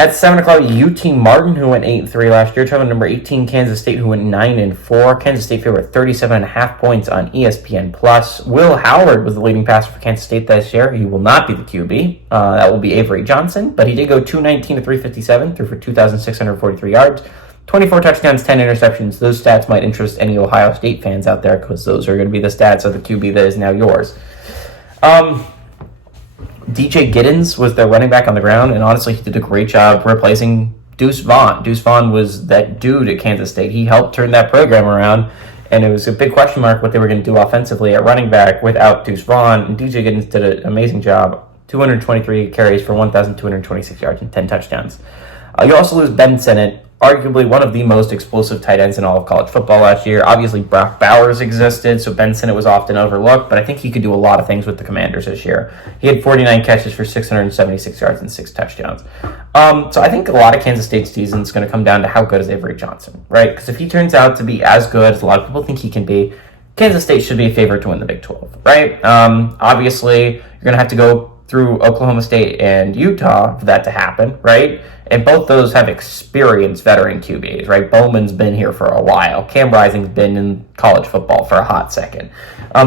At 7 o'clock, UT Martin, who went 8-3 last year, traveling number 18, Kansas State, who went 9-4. Kansas State favored 37.5 points on ESPN+. Will Howard was the leading passer for Kansas State this year. He will not be the QB. That will be Avery Johnson, but he did go 219 to 357, threw for 2,643 yards, 24 touchdowns, 10 interceptions. Those stats might interest any Ohio State fans out there because those are going to be the stats of the QB that is now yours. DJ Giddens was their running back on the ground, and honestly, he did a great job replacing Deuce Vaughn. Deuce Vaughn was that dude at Kansas State. He helped turn that program around, and it was a big question mark what they were going to do offensively at running back without Deuce Vaughn, and DJ Giddens did an amazing job. 223 carries for 1,226 yards and 10 touchdowns. You also lose Ben Sinnott, arguably one of the most explosive tight ends in all of college football last year. Obviously, Brock Bowers existed, so Ben Sinnott was often overlooked, but I think he could do a lot of things with the Commanders this year. He had 49 catches for 676 yards and 6 touchdowns. So I think a lot of Kansas State's season is going to come down to how good is Avery Johnson, right? Because if he turns out to be as good as a lot of people think he can be, Kansas State should be a favorite to win the Big 12, right? Obviously, you're going to have to go through Oklahoma State and Utah for that to happen, right? And both those have experienced veteran QBs, right? Bowman's been here for a while. Cam Rising's been in college football for a hot second.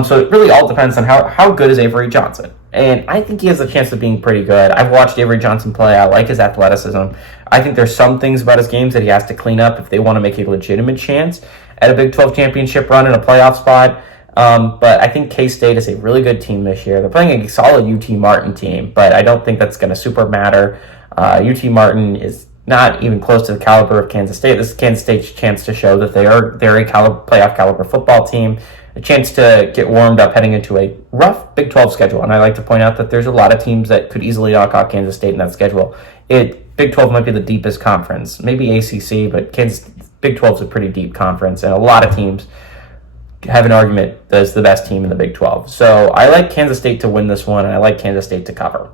So it really all depends on how good is Avery Johnson. And I think he has a chance of being pretty good. I've watched Avery Johnson play. I like his athleticism. I think there's some things about his games that he has to clean up if they want to make a legitimate chance at a Big 12 championship run and a playoff spot. But I think K-State is a really good team this year. They're playing a solid UT Martin team, but I don't think that's going to super matter. UT Martin is not even close to the caliber of Kansas State. This is Kansas State's chance to show that they're a playoff caliber football team, a chance to get warmed up heading into a rough Big 12 schedule. And I like to point out that there's a lot of teams that could easily knock out Kansas State in that schedule. Big 12 might be the deepest conference, maybe ACC, but Big 12 is a pretty deep conference, and a lot of teams have an argument that it's the best team in the Big 12. So I like Kansas State to win this one, and I like Kansas State to cover.